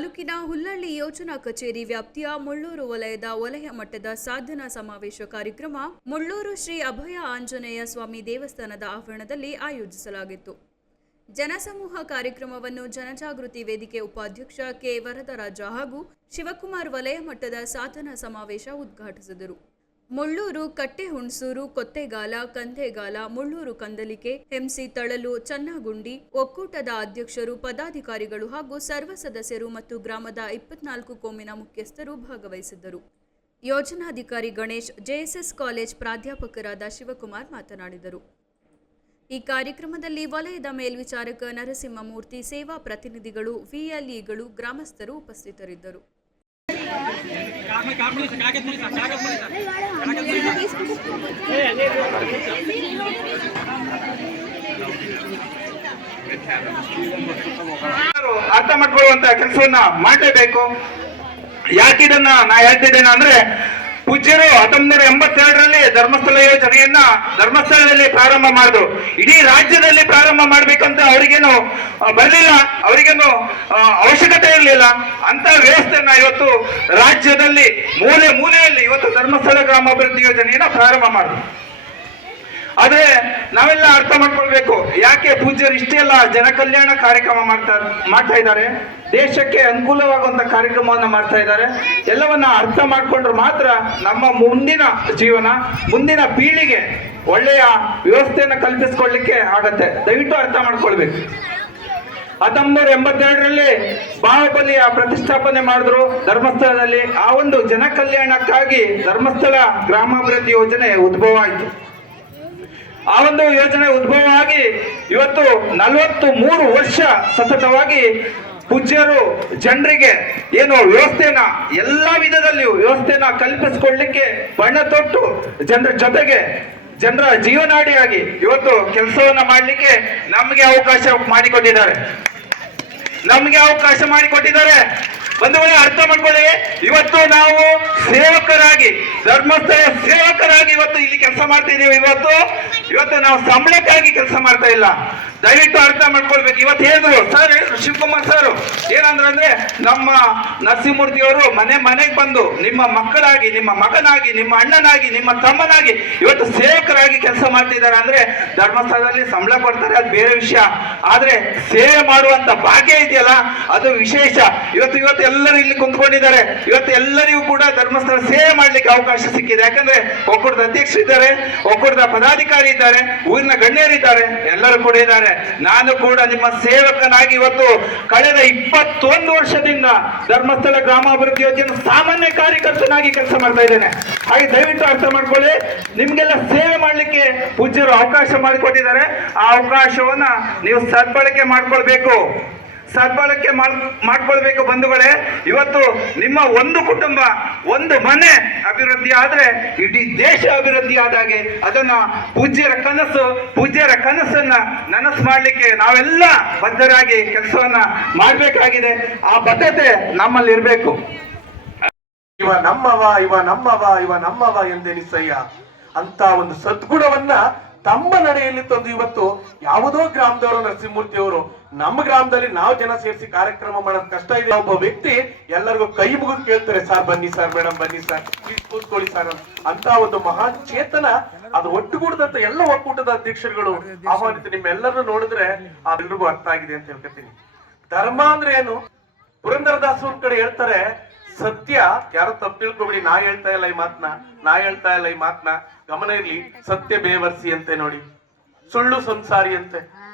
ತಾಲೂಕಿನ ಹುಲ್ಲಳ್ಳಿ ಯೋಜನಾ ಕಚೇರಿ ವ್ಯಾಪ್ತಿಯ ಮುಳ್ಳೂರು ವಲಯದ ವಲಯ ಮಟ್ಟದ ಸಾಧನಾ ಸಮಾವೇಶ ಕಾರ್ಯಕ್ರಮ ಮುಳ್ಳೂರು ಶ್ರೀ ಅಭಯ ಆಂಜನೇಯ ಸ್ವಾಮಿ ದೇವಸ್ಥಾನದ ಆವರಣದಲ್ಲಿ ಆಯೋಜಿಸಲಾಗಿತ್ತು. ಜನಸಮೂಹ ಕಾರ್ಯಕ್ರಮವನ್ನು ಜನಜಾಗೃತಿ ವೇದಿಕೆ ಉಪಾಧ್ಯಕ್ಷ ಕೆ ವರದರಾಜ ಹಾಗೂ ಶಿವಕುಮಾರ್ ವಲಯ ಮಟ್ಟದ ಸಾಧನಾ ಸಮಾವೇಶ ಉದ್ಘಾಟಿಸಿದರು. ಮುಳ್ಳೂರು ಕಟ್ಟೆಹುಣಸೂರು ಕೊತ್ತೆಗಾಲ ಕಂದೆಗಾಲ ಮುಳ್ಳೂರು ಕಂದಲಿಕೆ ಎಂಸಿ ತಳಲು ಚನ್ನಗುಂಡಿ ಒಕ್ಕೂಟದ ಅಧ್ಯಕ್ಷರು ಪದಾಧಿಕಾರಿಗಳು ಹಾಗೂ ಸರ್ವ ಸದಸ್ಯರು ಮತ್ತು ಗ್ರಾಮದ ಇಪ್ಪತ್ನಾಲ್ಕು ಕೋಮಿನ ಮುಖ್ಯಸ್ಥರು ಭಾಗವಹಿಸಿದ್ದರು. ಯೋಜನಾಧಿಕಾರಿ ಗಣೇಶ್, ಜೆಎಸ್ಎಸ್ ಕಾಲೇಜ್ ಪ್ರಾಧ್ಯಾಪಕರಾದ ಶಿವಕುಮಾರ್ ಮಾತನಾಡಿದರು. ಈ ಕಾರ್ಯಕ್ರಮದಲ್ಲಿ ವಲಯದ ಮೇಲ್ವಿಚಾರಕ ನರಸಿಂಹಮೂರ್ತಿ, ಸೇವಾ ಪ್ರತಿನಿಧಿಗಳು ವಿಎಲ್ಇಗಳು ಗ್ರಾಮಸ್ಥರು ಉಪಸ್ಥಿತರಿದ್ದರು. ಅರ್ಥ ಮಾಡ್ಕೊಳ್ಳುವಂತ ಕೆಲಸವನ್ನ ಮಾಡಲೇಬೇಕು. ಯಾಕಿದನ್ನ ನಾ ಹೇಳ್ತಿದ್ದೇನೆ ಅಂದ್ರೆ ಪೂಜ್ಯರು ಹತ್ತೊಂಬತ್ತು ಎಂಬತ್ತೆರಡರಲ್ಲಿ ಧರ್ಮಸ್ಥಳ ಯೋಜನೆಯನ್ನ ಧರ್ಮಸ್ಥಳದಲ್ಲಿ ಪ್ರಾರಂಭ ಮಾಡಿದ್ರು ಇಡೀ ರಾಜ್ಯದಲ್ಲಿ ಪ್ರಾರಂಭ ಮಾಡ್ಬೇಕಂತ ಅವರಿಗೇನು ಬರಲಿಲ್ಲ. ಅವರಿಗೇನು ಅವಶ್ಯಕತೆ ಇರಲಿಲ್ಲ. ಅಂತ ವ್ಯವಸ್ಥೆಯನ್ನ ಇವತ್ತು ರಾಜ್ಯದಲ್ಲಿ ಮೂಲೆ ಮೂಲೆಯಲ್ಲಿ ಇವತ್ತು ಧರ್ಮಸ್ಥಳ ಗ್ರಾಮಾಭಿವೃದ್ಧಿ ಯೋಜನೆಯನ್ನ ಪ್ರಾರಂಭ ಮಾಡಿದ್ರು ಆದ್ರೆ ನಾವೆಲ್ಲ ಅರ್ಥ ಮಾಡ್ಕೊಳ್ಬೇಕು. ಯಾಕೆ ಪೂಜ್ಯರು ಇಷ್ಟೆಲ್ಲ ಜನ ಕಲ್ಯಾಣ ಕಾರ್ಯಕ್ರಮ ಮಾಡ್ತಾ ಮಾಡ್ತಾ ಇದ್ದಾರೆ? ದೇಶಕ್ಕೆ ಅನುಕೂಲವಾಗುವಂತ ಕಾರ್ಯಕ್ರಮವನ್ನು ಮಾಡ್ತಾ ಇದ್ದಾರೆ. ಎಲ್ಲವನ್ನ ಅರ್ಥ ಮಾಡ್ಕೊಂಡ್ರೆ ಮಾತ್ರ ನಮ್ಮ ಮುಂದಿನ ಜೀವನ, ಮುಂದಿನ ಪೀಳಿಗೆ ಒಳ್ಳೆಯ ವ್ಯವಸ್ಥೆಯನ್ನು ಕಲ್ಪಿಸ್ಕೊಳ್ಳಿಕ್ಕೆ ಆಗತ್ತೆ. ದಯವಿಟ್ಟು ಅರ್ಥ ಮಾಡ್ಕೊಳ್ಬೇಕು. ಹತ್ತೊಂಬತ್ತು ಎಂಬತ್ತೆರಡರಲ್ಲಿ ಬಾಹುಬಲಿಯ ಪ್ರತಿಷ್ಠಾಪನೆ ಮಾಡಿದ್ರು ಧರ್ಮಸ್ಥಳದಲ್ಲಿ. ಆ ಒಂದು ಜನ ಕಲ್ಯಾಣಕ್ಕಾಗಿ ಧರ್ಮಸ್ಥಳ ಗ್ರಾಮಾಭಿವೃದ್ಧಿ ಯೋಜನೆ ಉದ್ಭವ ಆಯಿತು. ಆ ಒಂದು ಯೋಜನೆ ಉದ್ಭವ ಆಗಿ ಇವತ್ತು ನಲವತ್ತು ಮೂರು ವರ್ಷ ಸತತವಾಗಿ ಪೂಜ್ಯರು ಜನರಿಗೆ ಏನು ವ್ಯವಸ್ಥೆನ ಎಲ್ಲಾ ವಿಧದಲ್ಲಿಯೂ ವ್ಯವಸ್ಥೆನ ಕಲ್ಪಿಸಿಕೊಳ್ಳಿಕ್ಕೆ ಬಣ್ಣ ತೊಟ್ಟು ಜನರ ಜೊತೆಗೆ ಜನರ ಜೀವನಾಡಿಯಾಗಿ ಇವತ್ತು ಕೆಲಸವನ್ನ ಮಾಡಲಿಕ್ಕೆ ನಮಗೆ ಅವಕಾಶ ಮಾಡಿಕೊಟ್ಟಿದ್ದಾರೆ. ನಮಗೆ ಅವಕಾಶ ಮಾಡಿಕೊಟ್ಟಿದ್ದಾರೆ. ಬಂಧುಗಳೇ, ಅರ್ಥ ಮಾಡ್ಕೊಳ್ಳಿ. ಇವತ್ತು ನಾವು ಸೇವಕರಾಗಿ ಧರ್ಮಸ್ಥಳ ಸೇವಕರಾಗಿ ಇವತ್ತು ಇಲ್ಲಿ ಕೆಲಸ ಮಾಡ್ತಿದ್ದೀವಿ. ಇವತ್ತು ಇವತ್ತು ನಾವು ಸಂಬಳಕ್ಕಾಗಿ ಕೆಲಸ ಮಾಡ್ತಾ ಇಲ್ಲ. ದಯವಿಟ್ಟು ಅರ್ಥ ಮಾಡ್ಕೊಳ್ಬೇಕು. ಇವತ್ತು ಹೇಳಿದ್ರು, ಸರ್, ಹೇಳಿದ್ರು ಶಿವಕುಮಾರ್ ಸರ್, ಏನಂದ್ರೆ ಅಂದ್ರೆ, ನಮ್ಮ ನರಸಿಂಹಮೂರ್ತಿ ಅವರು ಮನೆ ಮನೆಗೆ ಬಂದು ನಿಮ್ಮ ಮಕ್ಕಳಾಗಿ, ನಿಮ್ಮ ಮಗನಾಗಿ, ನಿಮ್ಮ ಅಣ್ಣನಾಗಿ, ನಿಮ್ಮ ತಮ್ಮನಾಗಿ ಇವತ್ತು ಸೇವಕರಾಗಿ ಕೆಲಸ ಮಾಡ್ತಿದ್ದಾರೆ ಅಂದ್ರೆ ಧರ್ಮಸ್ಥಳದಲ್ಲಿ ಸಂಬಳ ಕೊಡ್ತಾರೆ, ಅದು ಬೇರೆ ವಿಷಯ. ಆದ್ರೆ ಸೇವೆ ಮಾಡುವಂತ ಭಾಗ್ಯ ಇದೆಯಲ್ಲ, ಅದು ವಿಶೇಷ. ಇವತ್ತು ಇವತ್ತು ಎಲ್ಲರೂ ಇಲ್ಲಿ ಕುಂತ್ಕೊಂಡಿದ್ದಾರೆ. ಇವತ್ತು ಎಲ್ಲರಿಗೂ ಕೂಡ ಧರ್ಮಸ್ಥಳ ಸೇವೆ ಮಾಡ್ಲಿಕ್ಕೆ ಅವಕಾಶ ಸಿಕ್ಕಿದೆ. ಯಾಕಂದ್ರೆ ಒಕ್ಕೂಟದ ಅಧ್ಯಕ್ಷರಿದ್ದಾರೆ, ಒಕ್ಕೂಟದ ಪದಾಧಿಕಾರಿ ಇದ್ದಾರೆ, ಊರಿನ ಗಣ್ಯರಿದ್ದಾರೆ, ಎಲ್ಲರೂ ಕೂಡ ಇದ್ದಾರೆ. ನಾನು ಕೂಡ ನಿಮ್ಮ ಸೇವಕನಾಗಿ ಇವತ್ತು ಕಳೆದ ಇಪ್ಪತ್ತೊಂದು ವರ್ಷದಿಂದ ಧರ್ಮಸ್ಥಳ ಗ್ರಾಮಾಭಿವೃದ್ಧಿ ಯೋಜನೆ ಸಾಮಾನ್ಯ ಕಾರ್ಯಕರ್ತನಾಗಿ ಕೆಲಸ ಮಾಡ್ತಾ ಇದ್ದೇನೆ. ಹಾಗೆ ದಯವಿಟ್ಟು ಅರ್ಥ ಮಾಡ್ಕೊಳ್ಳಿ, ನಿಮ್ಗೆಲ್ಲ ಸೇವೆ ಮಾಡಲಿಕ್ಕೆ ಪೂಜ್ಯರು ಅವಕಾಶ ಮಾಡಿಕೊಟ್ಟಿದ್ದಾರೆ. ಆ ಅವಕಾಶವನ್ನ ನೀವು ಸದ್ಬಳಕೆ ಮಾಡ್ಕೊಳ್ಬೇಕು. ಸದ್ಬಳಕೆ ಮಾಡ್, ಮಾಡ್ಕೊಳ್ಬೇಕು ಬಂಧುಗಳೇ. ಇವತ್ತು ನಿಮ್ಮ ಒಂದು ಕುಟುಂಬ, ಒಂದು ಮನೆ ಅಭಿವೃದ್ಧಿ ಆದ್ರೆ ಇಡೀ ದೇಶ ಅಭಿವೃದ್ಧಿ ಆದಾಗೆ ಅದನ್ನ ಪೂಜ್ಯರ ಕನಸು, ಪೂಜ್ಯರ ಕನಸನ್ನ ನನಸು ಮಾಡ್ಲಿಕ್ಕೆ ನಾವೆಲ್ಲ ಬದ್ಧರಾಗಿ ಕೆಲಸವನ್ನ ಮಾಡ್ಬೇಕಾಗಿದೆ. ಆ ಬದ್ಧತೆ ನಮ್ಮಲ್ಲಿ ಇರಬೇಕು ಇವ ನಮ್ಮವ ಇವ ನಮ್ಮವ ಇವ ನಮ್ಮವ ಎಂದೆನಿಸಯ್ಯ. ಅಂತ ಒಂದು ಸದ್ಗುಣವನ್ನ ತಮ್ಮ ನಡೆಯಲ್ಲಿ ತಂದು ಇವತ್ತು ಯಾವುದೋ ಗ್ರಾಮದವರು ನರಸಿಂಹಮೂರ್ತಿ ಅವರು, ನಮ್ಮ ಗ್ರಾಮದಲ್ಲಿ ನಾವು ಜನ ಸೇರಿಸಿ ಕಾರ್ಯಕ್ರಮ ಮಾಡೋದ್ ಕಷ್ಟ ಇದೆ ಒಬ್ಬ ವ್ಯಕ್ತಿ ಎಲ್ಲರಿಗೂ ಕೈ ಮುಗಿದು ಕೇಳ್ತಾರೆ, ಸರ್, ಬನ್ನಿ ಸರ್ ಮೇಡಮ್ ಬನ್ನಿ ಸರ್ ಪ್ಲೀಸ್ ಕೂತ್ಕೊಳ್ಳಿ ಸರ್ ಅಂತ. ಒಂದು ಮಹಾನ್ ಚೇತನ, ಅದು ಒಟ್ಟುಗೂಡದಂತ ಎಲ್ಲ ಒಕ್ಕೂಟದ ಅಧ್ಯಕ್ಷರುಗಳು ಆಹ್ವಾನಿತ ನಿಮ್ಮೆಲ್ಲರನ್ನು ನೋಡಿದ್ರೆ ಎಲ್ರಿಗೂ ಅರ್ಥ ಆಗಿದೆ ಅಂತ ಹೇಳ್ಕೊತೀನಿ. ಧರ್ಮ ಅಂದ್ರೆ ಏನು? ಪುರಂದರದಾಸ್ ಕಡೆ ಹೇಳ್ತಾರೆ ಸತ್ಯ, ಯಾರೋ ತಪ್ಪು ತಿಳ್ಕೊಬೇಡಿ ನಾ ಹೇಳ್ತಾ ಇಲ್ಲ ಈ ಮಾತನ್ನ ನಾ ಹೇಳ್ತಾ ಇಲ್ಲ ಈ ಮಾತನ್ನ ಗಮನ ಇರ್ಲಿ, ಸತ್ಯ ಬೇವರ್ಸಿ ಅಂತೆ ನೋಡಿ. ಸುಳ್ಳು ಸಂಸಾರಿ ಅಂತೆ.